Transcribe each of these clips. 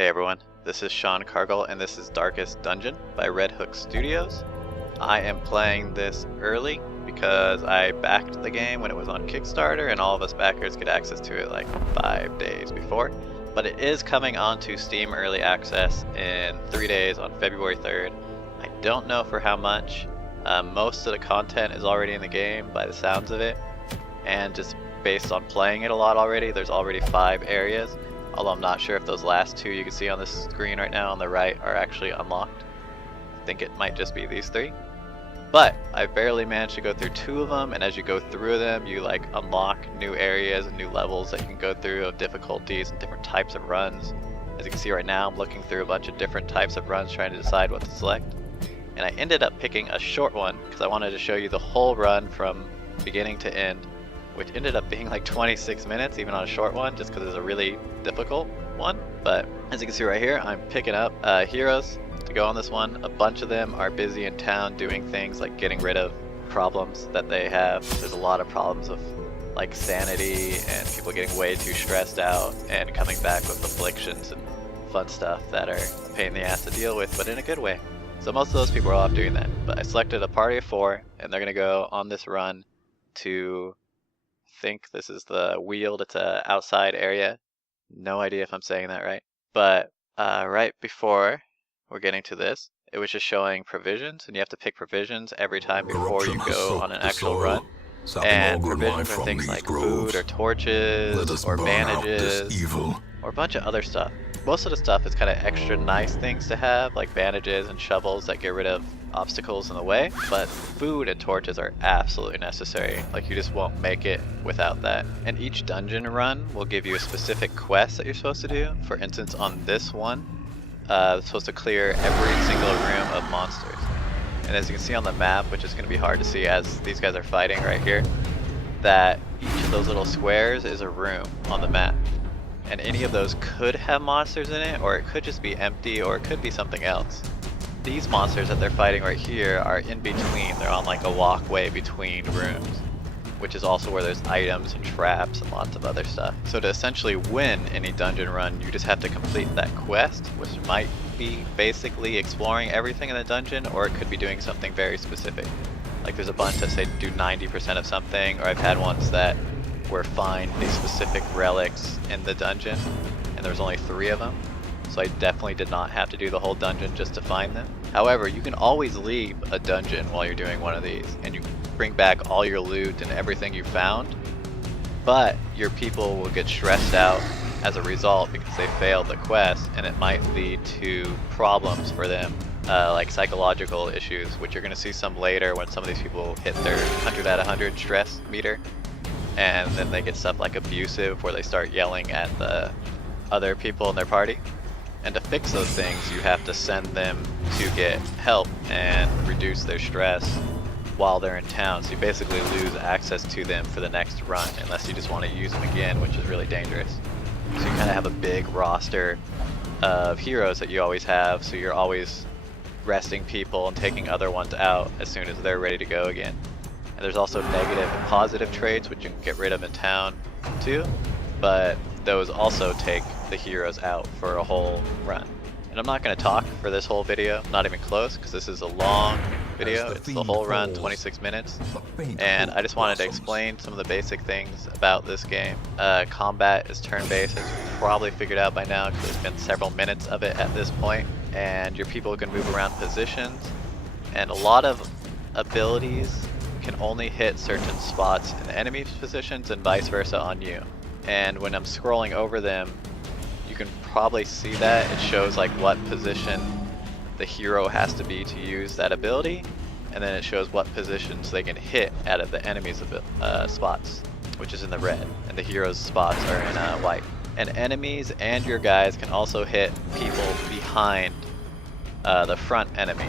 Hey everyone, this is Sean Cargill and this is Darkest Dungeon by Red Hook Studios. I am playing this early because I backed the game when it was on Kickstarter and all of us backers get access to it like 5 days before. But it is coming onto Steam Early Access in 3 days on February 3rd. I don't know for how much. Most of the content is already in the game by the sounds of it. And just based on playing it a lot already, there's already 5 areas. Although I'm not sure if those last 2 you can see on this screen right now on the right are actually unlocked. I think it might just be these 3. But I barely managed to go through 2 of them, and as you go through them you like unlock new areas and new levels that you can go through of difficulties and different types of runs. As you can see right now I'm looking through a bunch of different types of runs trying to decide what to select. And I ended up picking a short one because I wanted to show you the whole run from beginning to end, which ended up being like 26 minutes even on a short one just because it's a really difficult one. But as you can see right here, I'm picking up heroes to go on this one. A bunch of them are busy in town doing things like getting rid of problems that they have. There's a lot of problems of like sanity and people getting way too stressed out and coming back with afflictions and fun stuff that are a pain in the ass to deal with, but in a good way. So most of those people are off doing that. But I selected a party of 4 and they're going to go on this run to, I think this is the Weald. It's a outside area. No idea if I'm saying that right. But right before we're getting to this, it was just showing provisions, and you have to pick provisions every time before you go on an actual run. And provisions are things like food or torches or bandages or a bunch of other stuff. Most of the stuff is kind of extra nice things to have, like bandages and shovels that get rid of obstacles in the way, but food and torches are absolutely necessary. Like, you just won't make it without that. And each dungeon run will give you a specific quest that you're supposed to do. For instance, on this one, it's supposed to clear every single room of monsters. And as you can see on the map, which is going to be hard to see as these guys are fighting right here, that each of those little squares is a room on the map. And any of those could have monsters in it, or it could just be empty, or it could be something else. These monsters that they're fighting right here are in between. They're on like a walkway between rooms, which is also where there's items and traps and lots of other stuff. So to essentially win any dungeon run, you just have to complete that quest, which might be basically exploring everything in the dungeon, or it could be doing something very specific. Like there's a bunch that say do 90% of something, or I've had ones that were find these specific relics in the dungeon, and there's only 3 of them. So I definitely did not have to do the whole dungeon just to find them. However, you can always leave a dungeon while you're doing one of these, and you bring back all your loot and everything you found, but your people will get stressed out as a result because they failed the quest, and it might lead to problems for them, like psychological issues, which you're going to see some later when some of these people hit their 100 out of 100 stress meter. And then they get stuff like abusive, where they start yelling at the other people in their party. And to fix those things, you have to send them to get help and reduce their stress while they're in town. So you basically lose access to them for the next run, unless you just want to use them again, which is really dangerous. So you kind of have a big roster of heroes that you always have, so you're always resting people and taking other ones out as soon as they're ready to go again. And there's also negative and positive traits, which you can get rid of in town too, but those also take the heroes out for a whole run. And I'm not going to talk for this whole video, not even close, because this is a long video. It's the whole run, 26 minutes. And I just wanted to explain some of the basic things about this game. Combat is turn-based, as you've probably figured out by now, because there's been several minutes of it at this point. And your people can move around positions, and a lot of abilities can only hit certain spots in the enemy's positions and vice versa on you. And when I'm scrolling over them, you can probably see that it shows like what position the hero has to be to use that ability, and then it shows what positions they can hit out of the enemy's spots, which is in the red, and the hero's spots are in white. And enemies and your guys can also hit people behind the front enemy,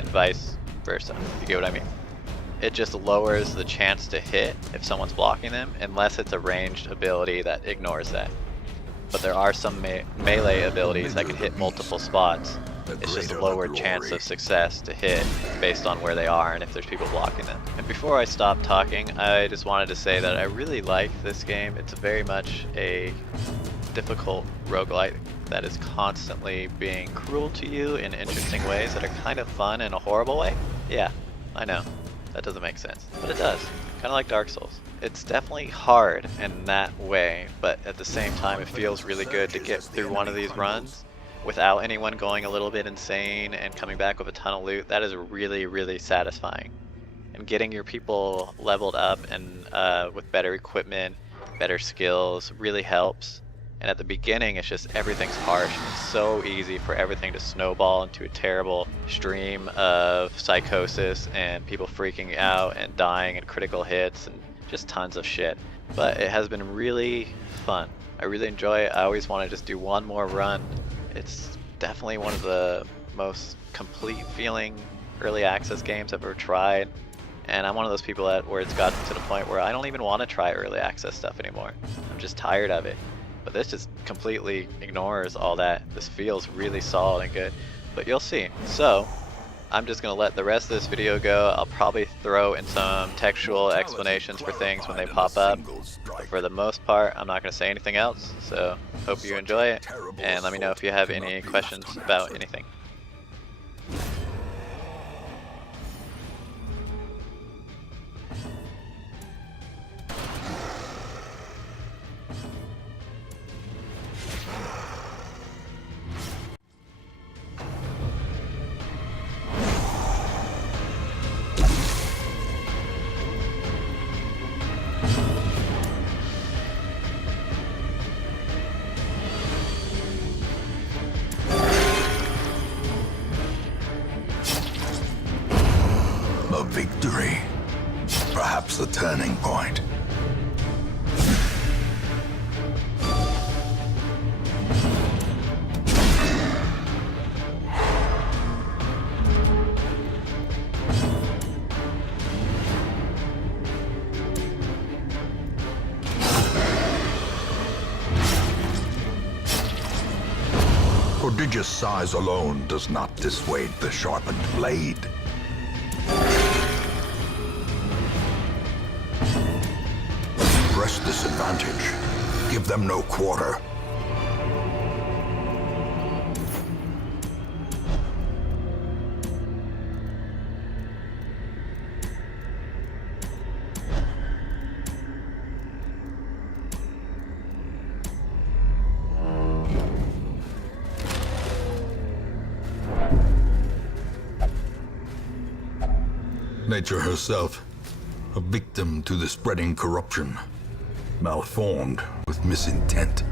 and vice versa, if you get what I mean. It just lowers the chance to hit if someone's blocking them, unless it's a ranged ability that ignores that. But there are some melee abilities that can hit multiple spots. It's just a lower chance of success to hit based on where they are and if there's people blocking them. And before I stop talking, I just wanted to say that I really like this game. It's very much a difficult roguelite that is constantly being cruel to you in interesting ways that are kind of fun in a horrible way? Yeah, I know. That doesn't make sense. But it does. Kind of like Dark Souls. It's definitely hard in that way, but at the same time it feels really good to get through one of these runs without anyone going a little bit insane and coming back with a ton of loot. That is really, really satisfying. And getting your people leveled up and with better equipment, better skills really helps. And at the beginning, it's just everything's harsh. It's so easy for everything to snowball into a terrible stream of psychosis and people freaking out and dying and critical hits and just tons of shit. But it has been really fun. I really enjoy it. I always want to just do one more run. It's definitely one of the most complete feeling early access games I've ever tried. And I'm one of those people where it's gotten to the point where I don't even want to try early access stuff anymore. I'm just tired of it. But this just completely ignores all that. This feels really solid and good. But you'll see. So, I'm just going to let the rest of this video go. I'll probably throw in some textual explanations for things when they pop up. But for the most part, I'm not going to say anything else. So, hope you enjoy it. And let me know if you have any questions about anything. A victory. Perhaps the turning point. Prodigious size alone does not dissuade the sharpened blade. Press this advantage. Give them no quarter. Nature herself, a victim to the spreading corruption, malformed with misintent.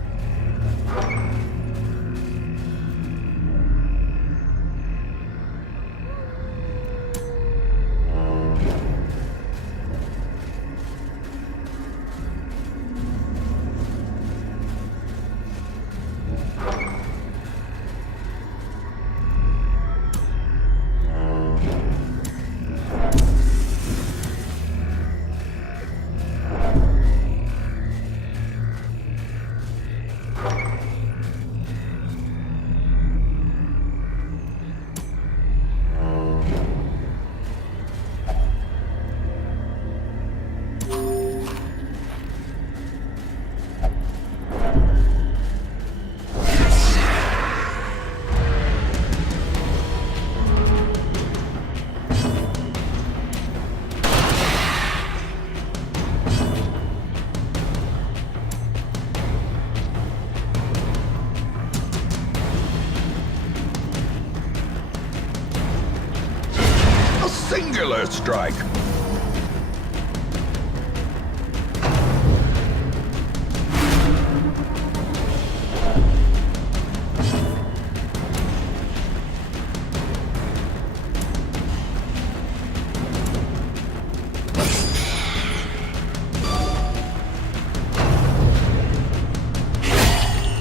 Singular strike.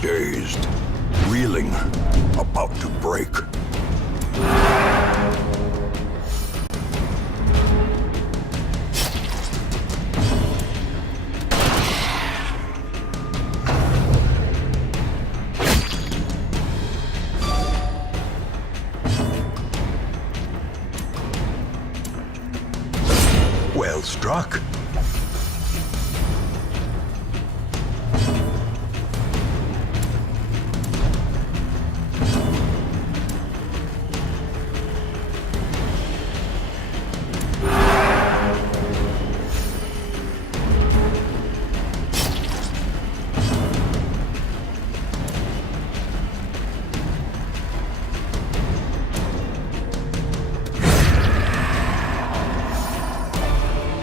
Dazed, reeling, about to break. Well struck.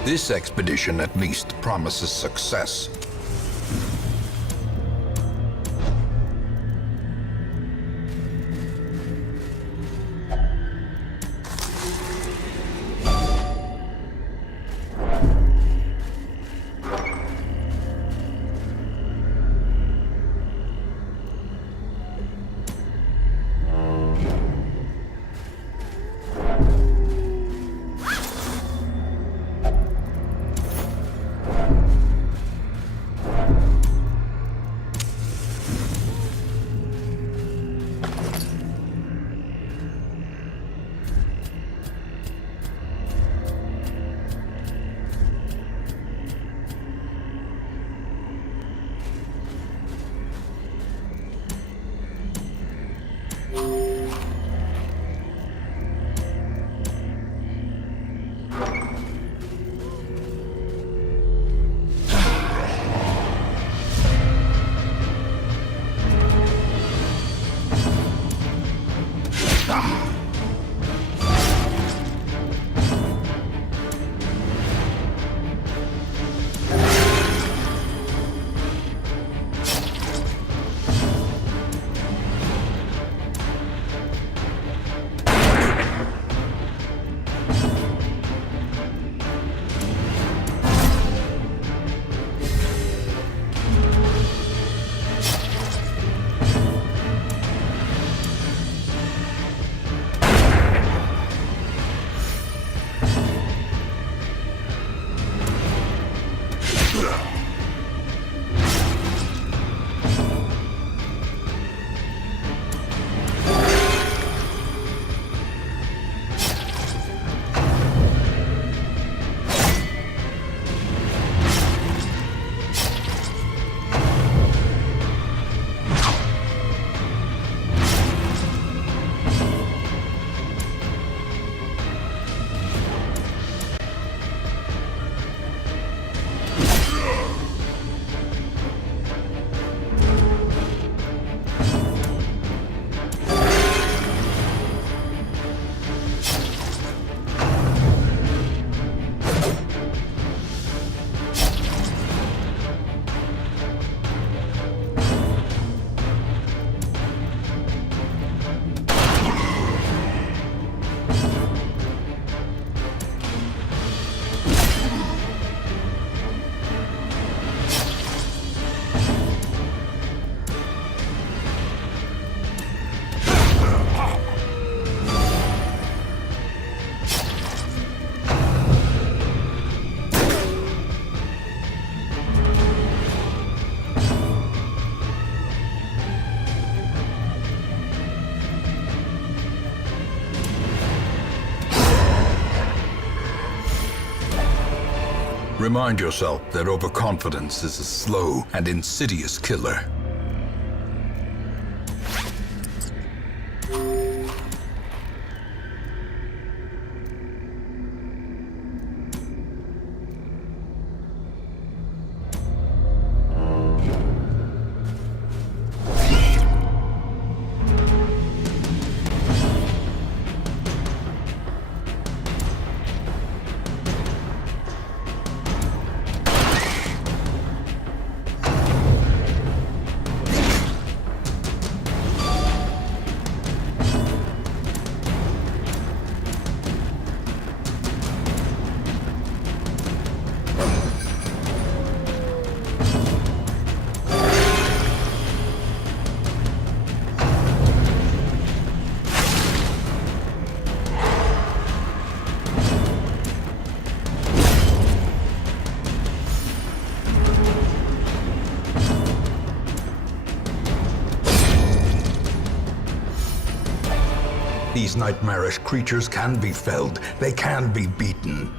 This expedition at least promises success. Remind yourself that overconfidence is a slow and insidious killer. These nightmarish creatures can be felled. They can be beaten.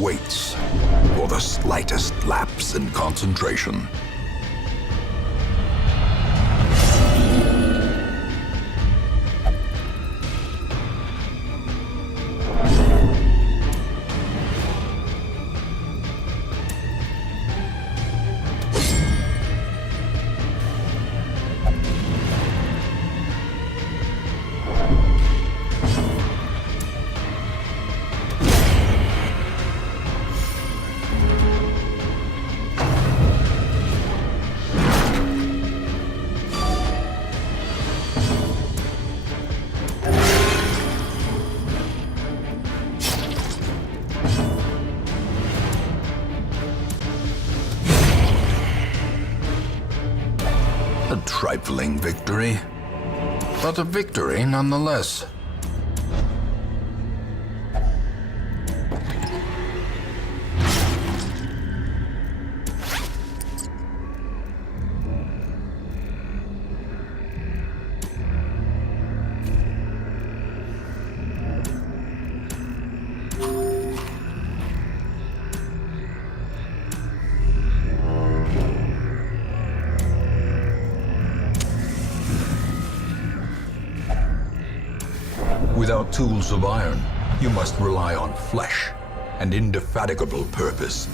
waits for the slightest lapse in concentration. A trifling victory, but a victory nonetheless. Without tools of iron, you must rely on flesh and indefatigable purpose.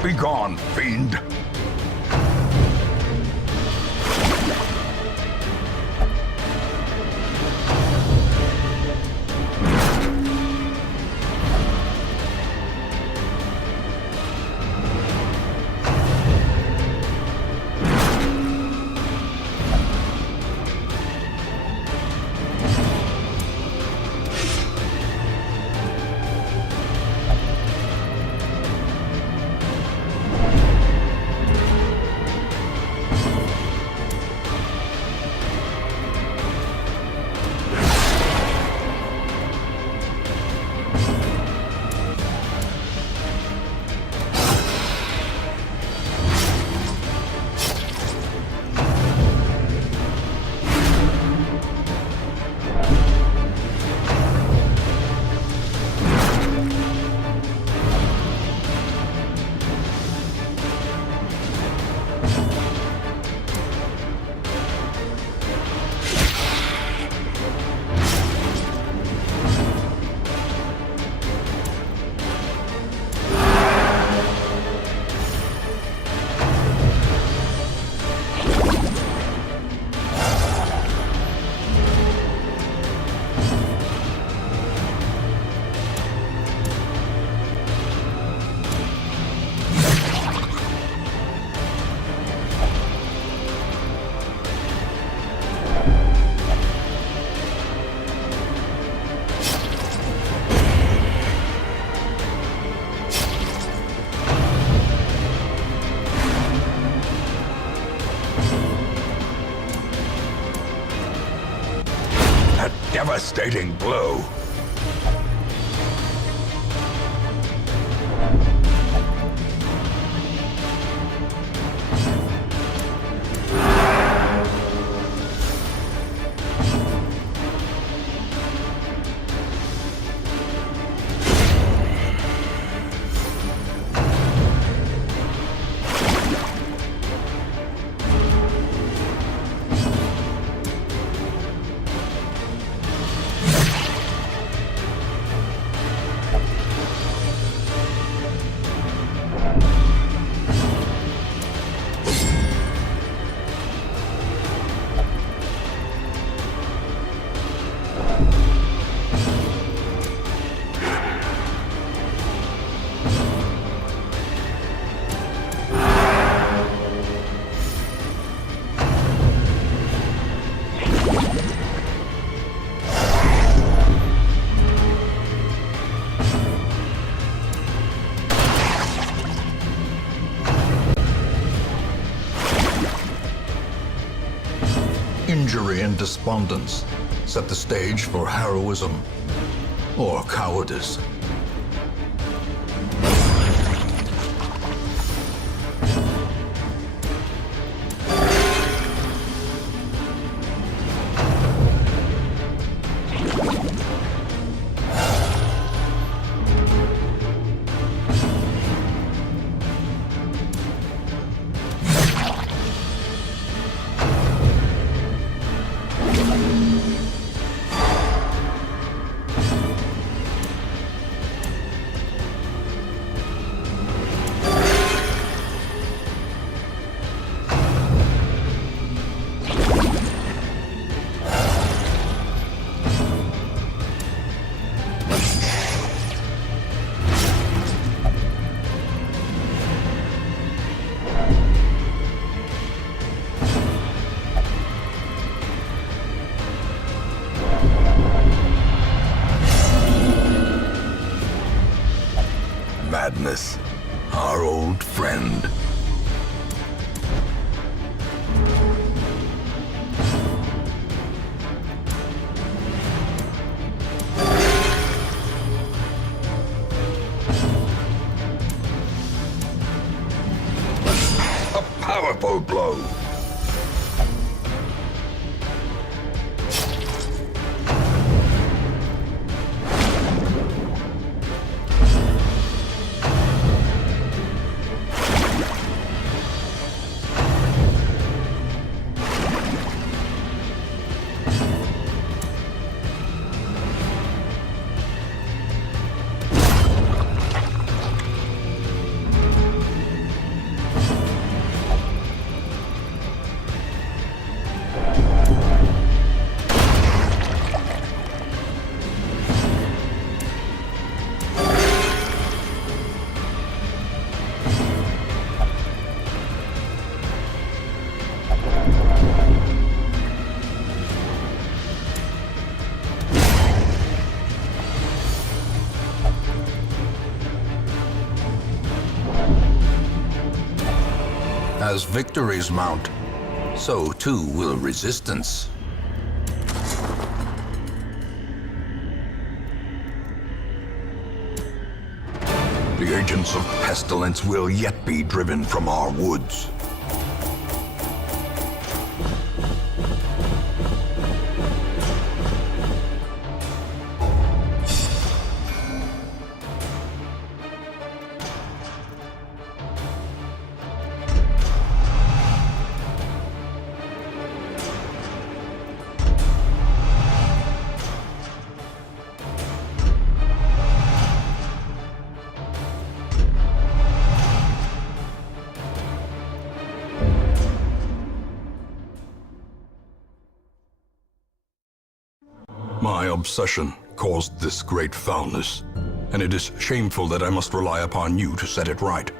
Begone, fiend! Devastating blow. Injury and despondence set the stage for heroism or cowardice. Madness, our old friend. A powerful blow. As victories mount, so too will resistance. The agents of pestilence will yet be driven from our woods. My obsession caused this great foulness, and it is shameful that I must rely upon you to set it right.